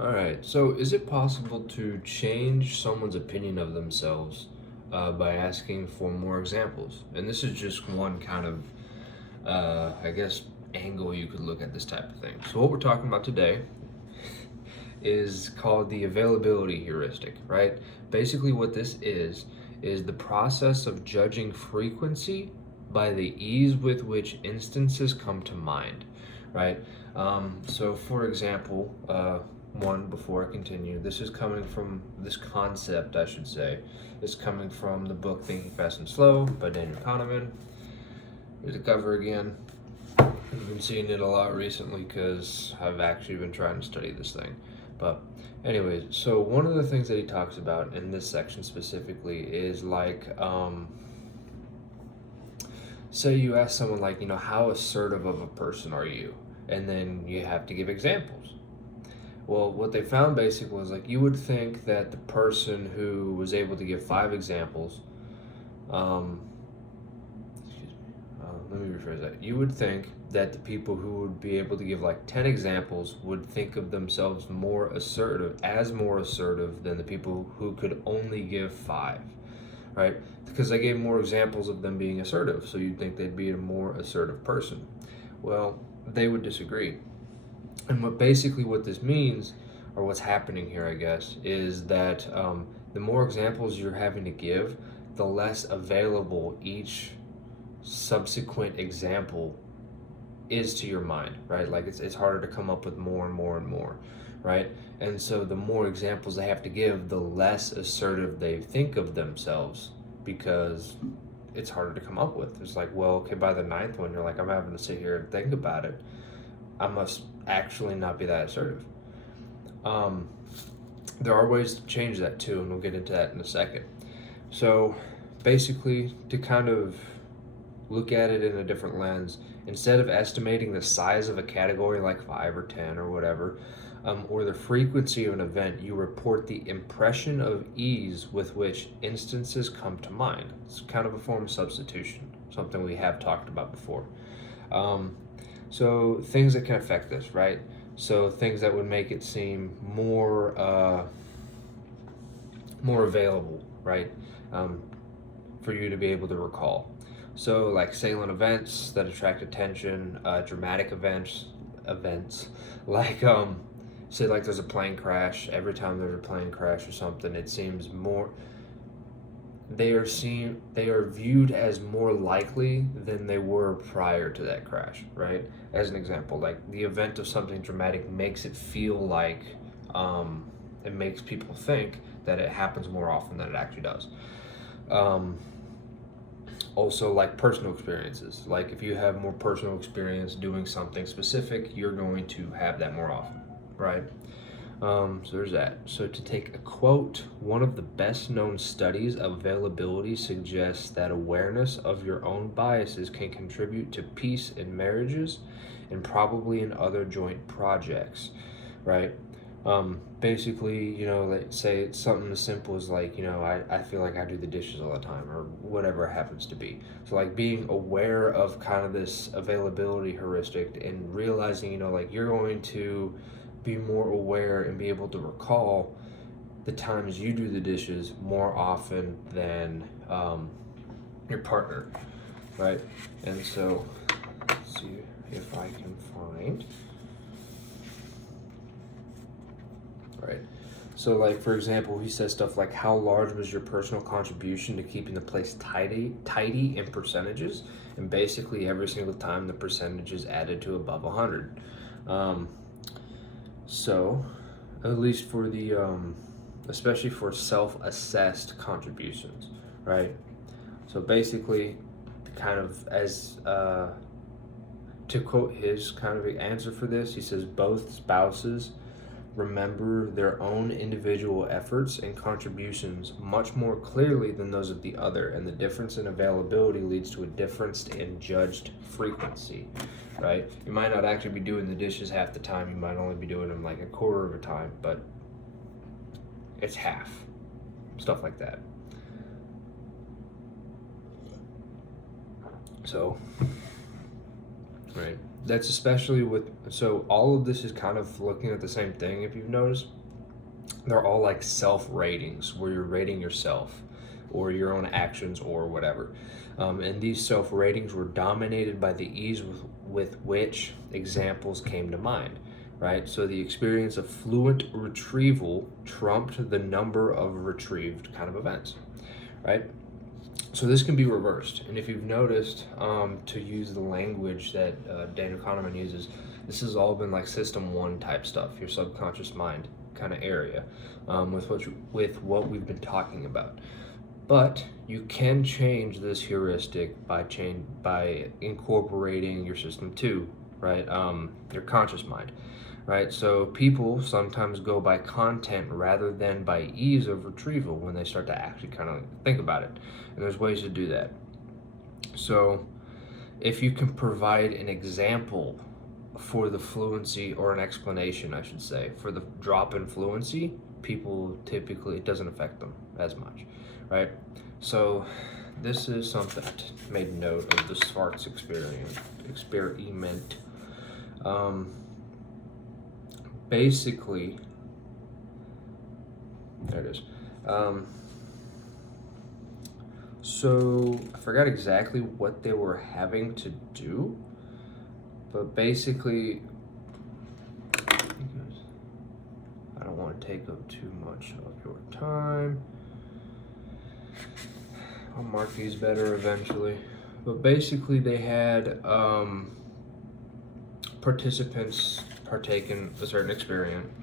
All right. So, is it possible to change someone's opinion of themselves by asking for more examples? And this is just one kind of, I guess, angle you could look at this type of thing. So, what we're talking about today is called the availability heuristic, right? Basically, what this is the process of judging frequency by the ease with which instances come to mind, right? So, for example, one before I continue, this is coming from this concept, I should say, is coming from the book Thinking Fast and Slow by Daniel Kahneman. Here's the cover again. I've been seeing it a lot recently because I've actually been trying to study this thing. But, anyways, so one of the things that he talks about in this section specifically is like, say you ask someone, like, how assertive of a person are you? And then you have to give examples. Well, what they found basically was like you would think that the person who was able to give 5 examples, let me rephrase that. You would think that the people who would be able to give like 10 examples would think of themselves more assertive than the people who could only give 5, right? Because they gave more examples of them being assertive, so you'd think they'd be a more assertive person. Well, they would disagree. And what this means, or what's happening here, I guess, is that the more examples you're having to give, the less available each subsequent example is to your mind, right? Like it's harder to come up with more and more and more, right? And so the more examples they have to give, the less assertive they think of themselves because it's harder to come up with. It's like, well, okay, by the 9th one, you're like, I'm having to sit here and think about it. I must actually not be that assertive. There are ways to change that too, and we'll get into that in a second. So basically, to kind of look at it in a different lens, instead of estimating the size of a category like 5 or 10 or whatever, or the frequency of an event, you report the impression of ease with which instances come to mind. It's kind of a form of substitution, something we have talked about before. So things that can affect this, right? So things that would make it seem more available, right, for you to be able to recall. So like salient events that attract attention, dramatic events, like say like there's a plane crash. Every time there's a plane crash or something, it seems more. They are viewed as more likely than they were prior to that crash, right? As an example, like the event of something dramatic makes it feel like it makes people think that it happens more often than it actually does. Also, like personal experiences, like if you have more personal experience doing something specific, you're going to have that more often, right? So there's that. So to take a quote, one of the best known studies of availability suggests that awareness of your own biases can contribute to peace in marriages and probably in other joint projects, right? Basically, like say it's something as simple as like, I feel like I do the dishes all the time or whatever it happens to be. So like being aware of kind of this availability heuristic and realizing, like you're going to be more aware and be able to recall the times you do the dishes more often than your partner, right? And so let's see if I can find. Right. So, like for example, he says stuff like, "How large was your personal contribution to keeping the place tidy in percentages?" And basically, every single time the percentage is added to above 100. So, at least for the, especially for self-assessed contributions, right? So basically, kind of as to quote his kind of answer for this, he says both spouses remember their own individual efforts and contributions much more clearly than those of the other, and the difference in availability leads to a difference in judged frequency, right? You might not actually be doing the dishes half the time, you might only be doing them like a quarter of a time, but it's half, stuff like that. So, right. That's especially with, so all of this is kind of looking at the same thing. If you've noticed, they're all like self ratings where you're rating yourself or your own actions or whatever. And these self ratings were dominated by the ease with which examples came to mind, right? So the experience of fluent retrieval trumped the number of retrieved kind of events, right? So this can be reversed. And if you've noticed, to use the language that Daniel Kahneman uses, this has all been like system one type stuff, your subconscious mind kind of area, with what we've been talking about. But you can change this heuristic by incorporating your system two, right? Your conscious mind, right? So people sometimes go by content rather than by ease of retrieval when they start to actually kind of think about it. And there's ways to do that. So if you can provide an example for the fluency, or an explanation, I should say, for the drop in fluency, people typically, it doesn't affect them as much, right? So this is something I made note of the Sparks experiment. Basically, there it is. So I forgot exactly what they were having to do, but basically, I don't want to take up too much of your time. I'll mark these better eventually. But basically, they had participants partake in a certain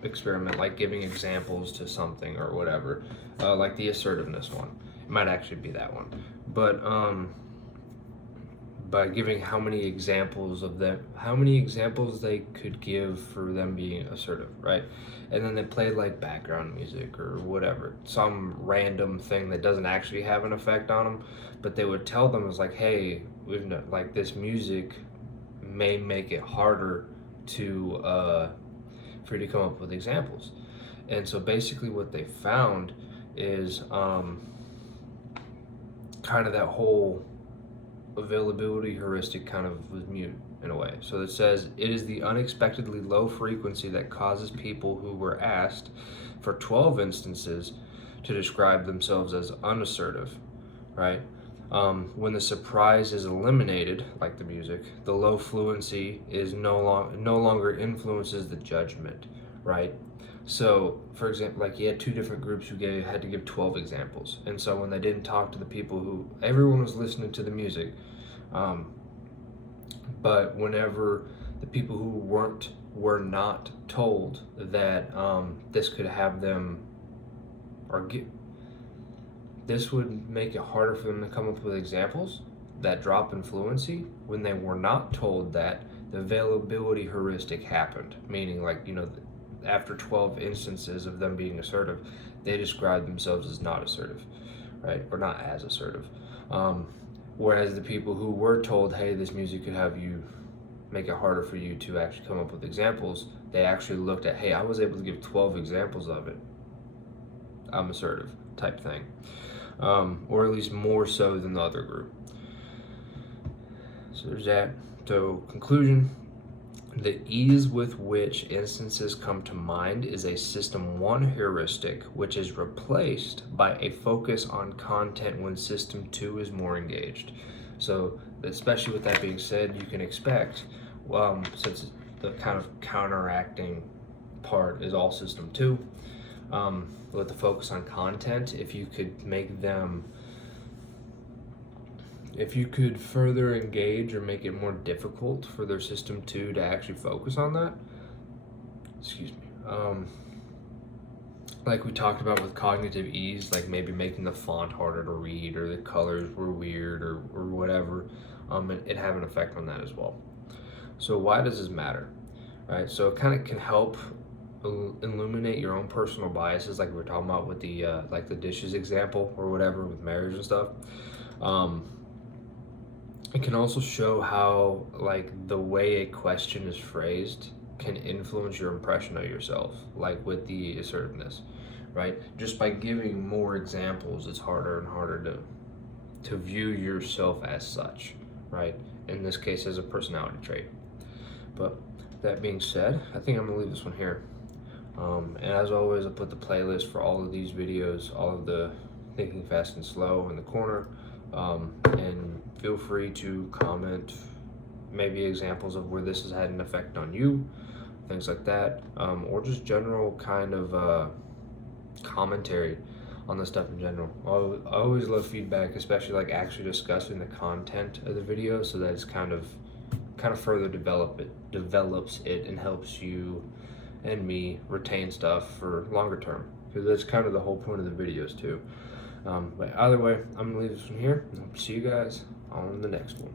experiment, like giving examples to something or whatever, like the assertiveness one. It might actually be that one, but by giving how many examples they could give for them being assertive, right? And then they played like background music or whatever, some random thing that doesn't actually have an effect on them, but they would tell them, it's like, hey, like this music may make it harder to for you to come up with examples. And so basically what they found is kind of that whole availability heuristic kind of was mute in a way. So it says, it is the unexpectedly low frequency that causes people who were asked for 12 instances to describe themselves as unassertive, right? When the surprise is eliminated, like the music, the low fluency is no longer influences the judgment, right? So, for example, like you had two different groups who had to give 12 examples. And so when they didn't talk to the people who, everyone was listening to the music, but whenever the people who were not told that this could have them, this would make it harder for them to come up with examples, that drop in fluency, when they were not told that, the availability heuristic happened, meaning like, after 12 instances of them being assertive, they described themselves as not assertive, right? Or not as assertive. Whereas the people who were told, hey, this music could have you, make it harder for you to actually come up with examples, they actually looked at, hey, I was able to give 12 examples of it, I'm assertive type thing. Or at least more so than the other group. So there's that. So conclusion, the ease with which instances come to mind is a system one heuristic, which is replaced by a focus on content when system two is more engaged. So especially with that being said, you can expect, since the kind of counteracting part is all system two, with the focus on content, if you could further engage or make it more difficult for their system two to actually focus on that, like we talked about with cognitive ease, like maybe making the font harder to read or the colors were weird or whatever, it have an effect on that as well. So why does this matter? Right, so it kind of can help illuminate your own personal biases, like we were talking about with the like the dishes example or whatever with marriage and stuff. It can also show how like the way a question is phrased can influence your impression of yourself, like with the assertiveness, right? Just by giving more examples, it's harder and harder to view yourself as such, right? In this case, as a personality trait. But that being said, I think I'm gonna leave this one here. And as always, I'll put the playlist for all of these videos, all of the Thinking Fast and Slow in the corner. And feel free to comment maybe examples of where this has had an effect on you, things like that, or just general kind of commentary on the stuff in general. I always love feedback, especially like actually discussing the content of the video, so that it's kind of further develops it and helps you and me retain stuff for longer term, because that's kind of the whole point of the videos too. But either way, I'm gonna leave this one here, and hope to see you guys on the next one.